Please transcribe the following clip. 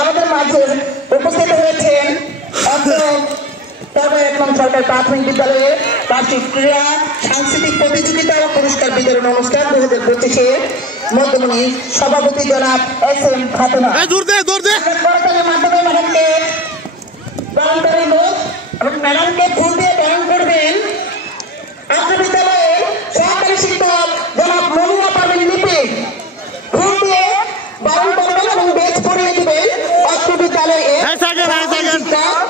আমাদের মাঝে উপস্থিত হয়েছেন সরকার প্রাথমিক বিদ্যালয়ে বার্ষিক ক্রীড়া সাংস্কৃতিক প্রতিযোগিতা ও পুরস্কার বিতরণ অনুষ্ঠান 2025-এর মধ্যমণি সভাপতি জনাব SM খাতুনা মাধ্যমে ম্যাডামকে ফুল দিয়ে বরণ করবেন আত্ম বিদ্যালয়ের সহকারী শিক্ষক জনাব মনিরা পারভিন লিপি। ফুল দিয়ে বরণ করবেন এবং বেচ পরিয়ে দিবেন আত্ম বিদ্যালয়ের শিক্ষক